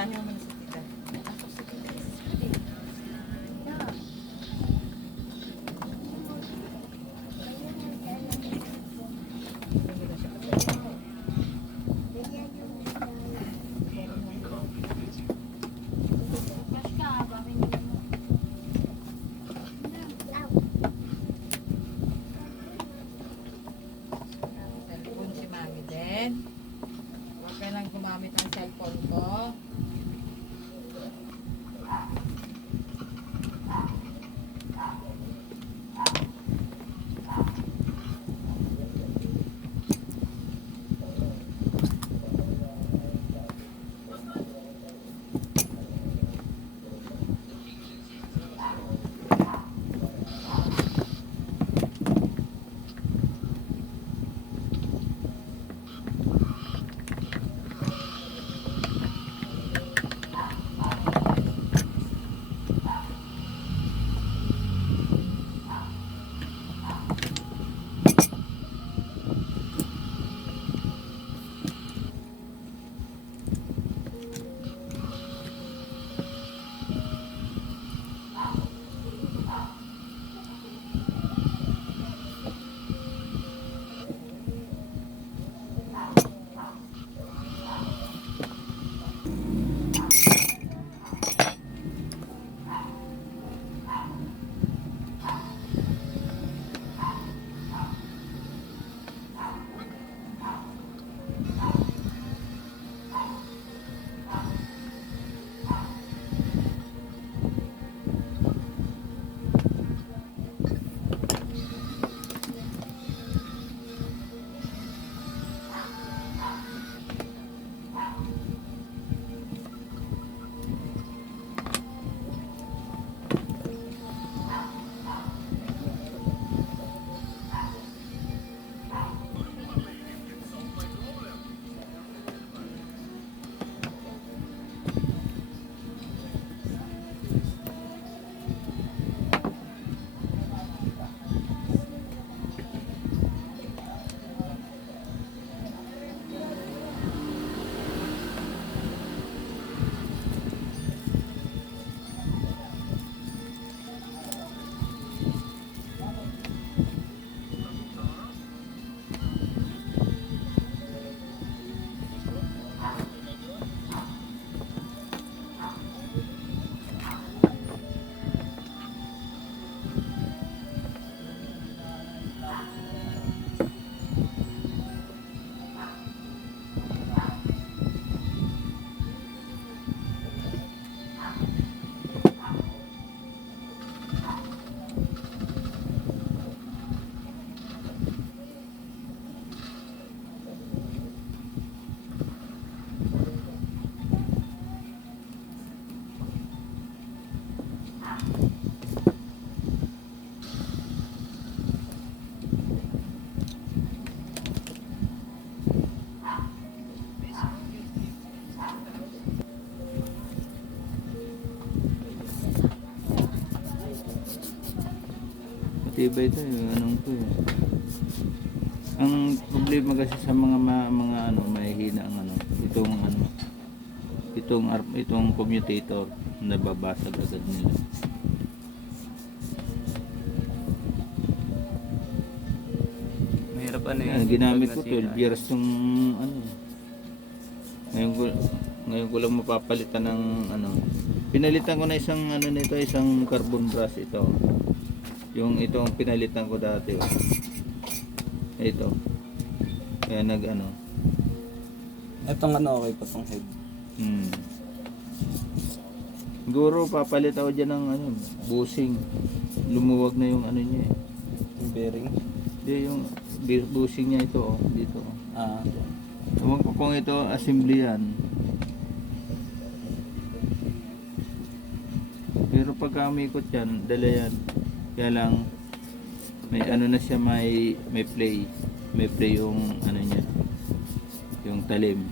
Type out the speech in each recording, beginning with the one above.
Saan yung mga sakita? Cellphone si Mami din. Huwag ka lang gumamit ng cellphone ko. Matibay ito yung anong to eh. Ang problema kasi sa mga ano, mahihina ang ano, itong commutator, nababasag agad nila. Mahirap ano Yan, ginamit ko 12 years yung ano. Ngayon ko lang mapapalitan ng ano. Pinalitan ko na isang ano nito, isang carbon brush ito. Yung itong pinalitan ko dati. Oh. Ito. Kaya nag ano. Itong ano, okay pa tong head. Siguro papalit ako dyan ng ano, busing. Lumuwag na yung ano niya eh. Yung bearing. Hindi, yung busing niya ito oh, dito. Ah. Ewan ko kung ito assembly yan. Pero pagka umikot yan, dala yan. Kaya lang may ano na siya, may play. May play yung ano niya. Yung talim.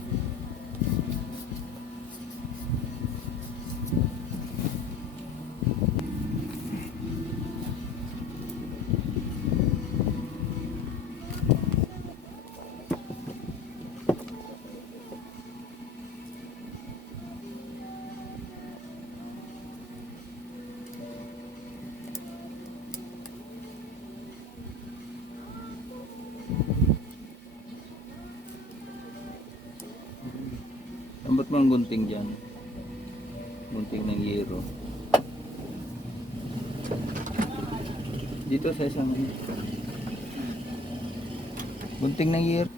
Suot mo ang gunting dyan. Gunting ng yero. Dito sa isang gunting ng yero.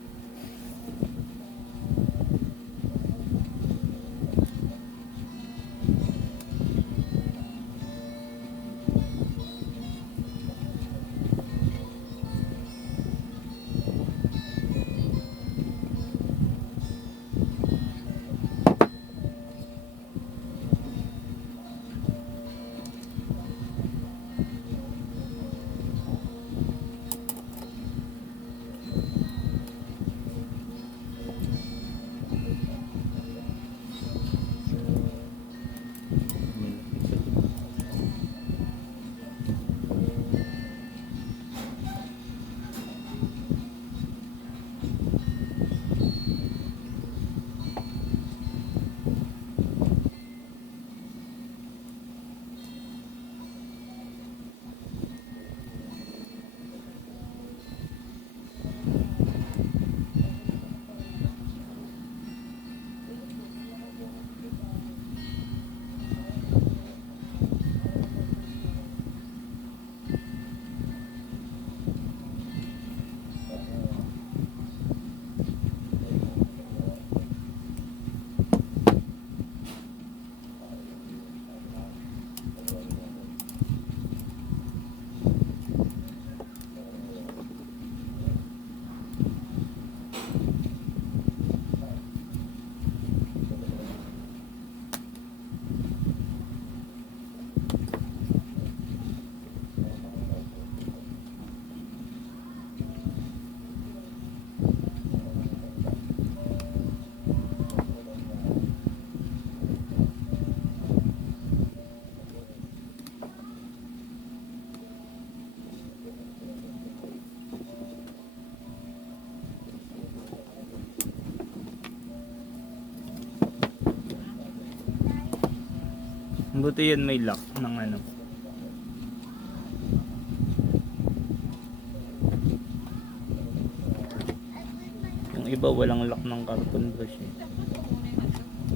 Buti yan may lock ng ano. Yung iba walang lock ng carbon brush eh.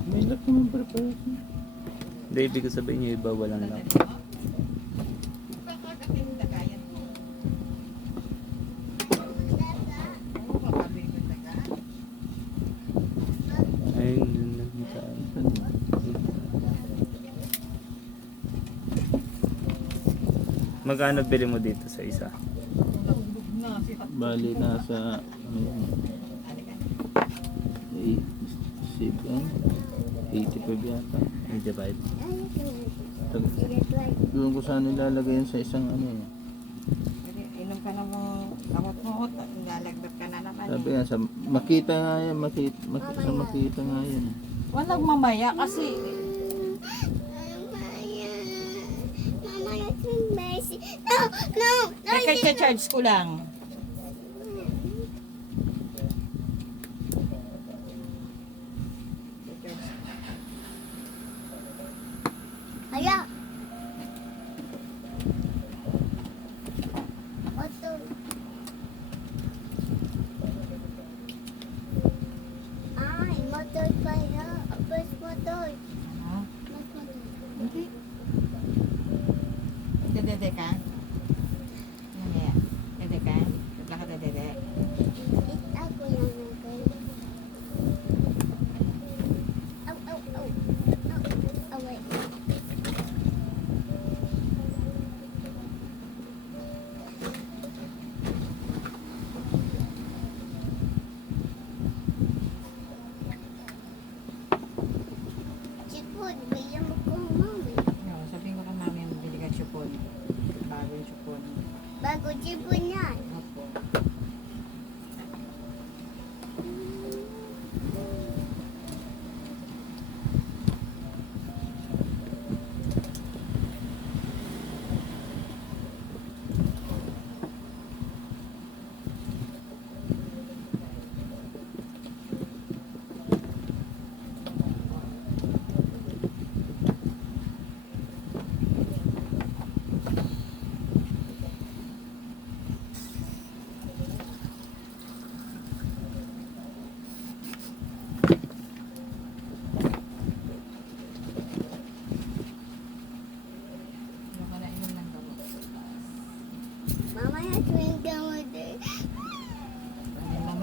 May lock naman preparation. Hindi, ibig sabihin yung iba walang lock. Kakagatinda kaya. Oo, kakabing ko taga. Ayun, dun saan. Magkano bili mo dito sa isa? Nahulog na si Hot. Bali nasa ano yun, Halika. 85 yata. 85. Doon ko saan nilalagay yan sa isang ano eh. Inom ka na mo, kamot-mot, lalagbat ka na naman. Sabi nga, sa, makita nga yan, makita nga yan. Walang mamaya kasi kaya charge ko lang. Hala. Motor. Ay, motor pala. Bus motor. Ha? Bus motor. Hindi. Dede ka? Mamaya. Dede ka?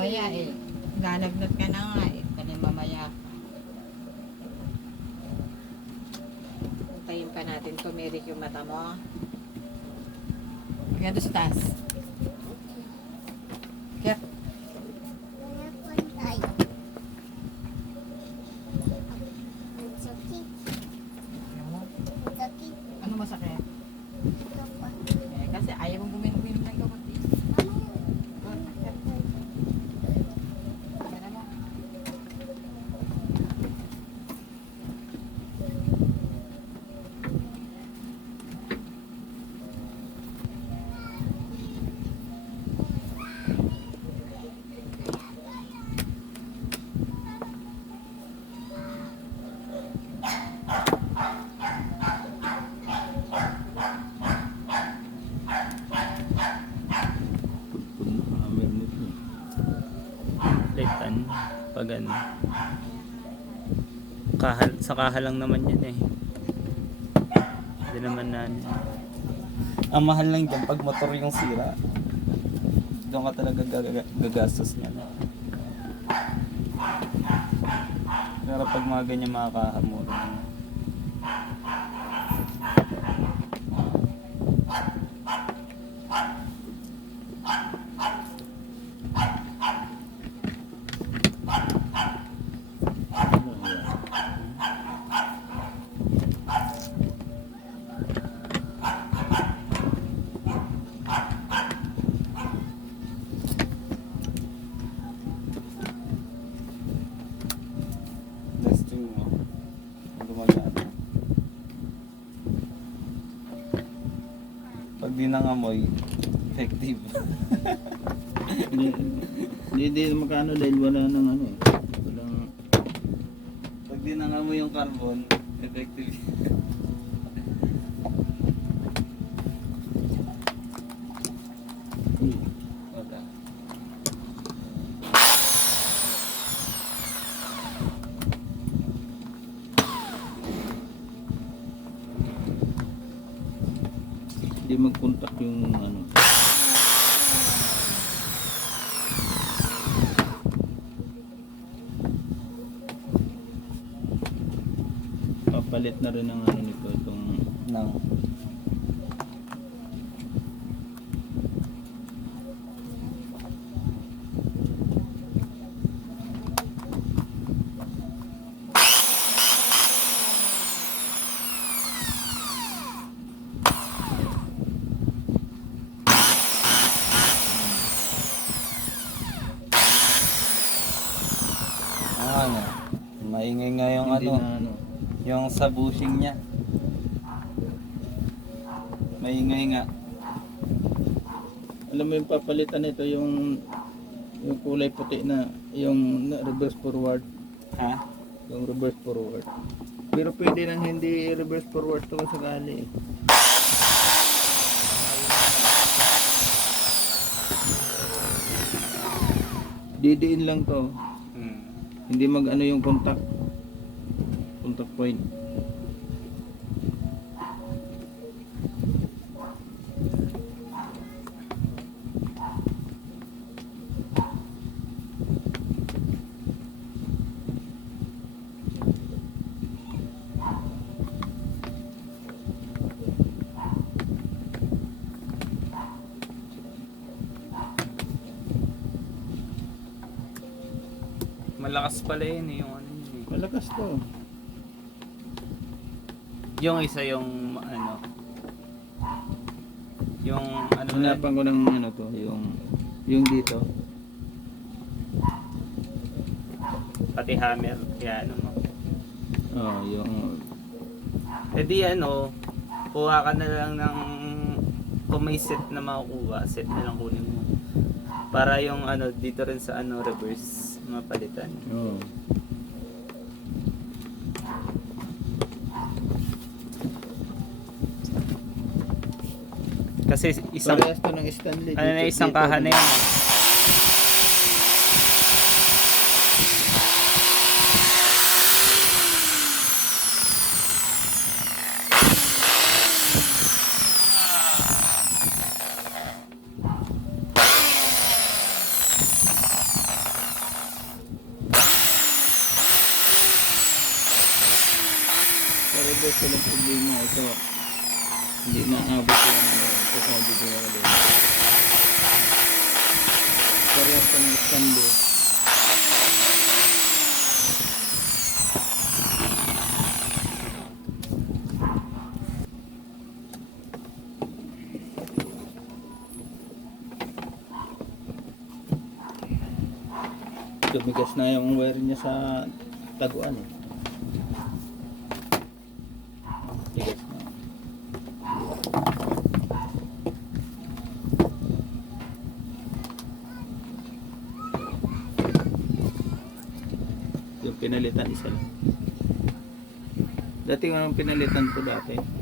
mamaya eh. Lalagnat ka na nga eh. Kani mamaya. Hintayin pa natin tumirik yung mata mo. Ganito sa taas. Kaya, Kaya pantay. Ang sakit. Ang sakit. ano masakit? Ito pa. Eh, kasi ayaw mong buminom ng gamot eh. Ganun mo. Pulpul na hammer nito. Litan. Pag ano. Sa kahal lang naman yan eh. Hindi naman na ano. Ang mahal lang dyan pag motor yung sira. Doon ka talaga gagastos niyan. Pero pag mga ganyan makakahamura. Testing mo. Gumagana. Pag di nangamoy, effective. Hindi magkano dahil wala nang ano eh. Walang Pag di nangamoy yung carbon, effective. Wala. hindi mag-contact yung ano. Papalit na rin ang ano nito itong Nang. Ano? Maingay nga yung hindi ano. na ano. Yung sa bushing niya. Maingay nga. Alam mo yung papalitan nito yung kulay puti na yung reverse forward, Ha? yung reverse forward. Pero pwede nang hindi reverse forward to kung sakali. Didiin lang to. Hmm. Hindi mag ano yung contact point. Malakas pala yun eh, yung ano yun eh. Malakas to. Yung isa yung ano. Yung ano na. Hanapan ko ng ano to, yung dito. Pati hammer. Kaya ano mo. Oh, yung Eh di ano, kuha ka na lang ng kung may set na makukuha, set na lang kunin mo. Para yung ano, dito rin sa ano, reverse, mapalitan. oh. Kasi isang, Parehas to ng Stanley. ano na Dito- isang dito kahan na din. yun. boss, walang problema. Ito, hindi na abot yung ito sa dito na ulit. Parehas ka ng stando. Dumigas na yung wire niya sa taguan eh. Tigas na. Yung pinalitan isa lang. Dati yung pinalitan ko dati.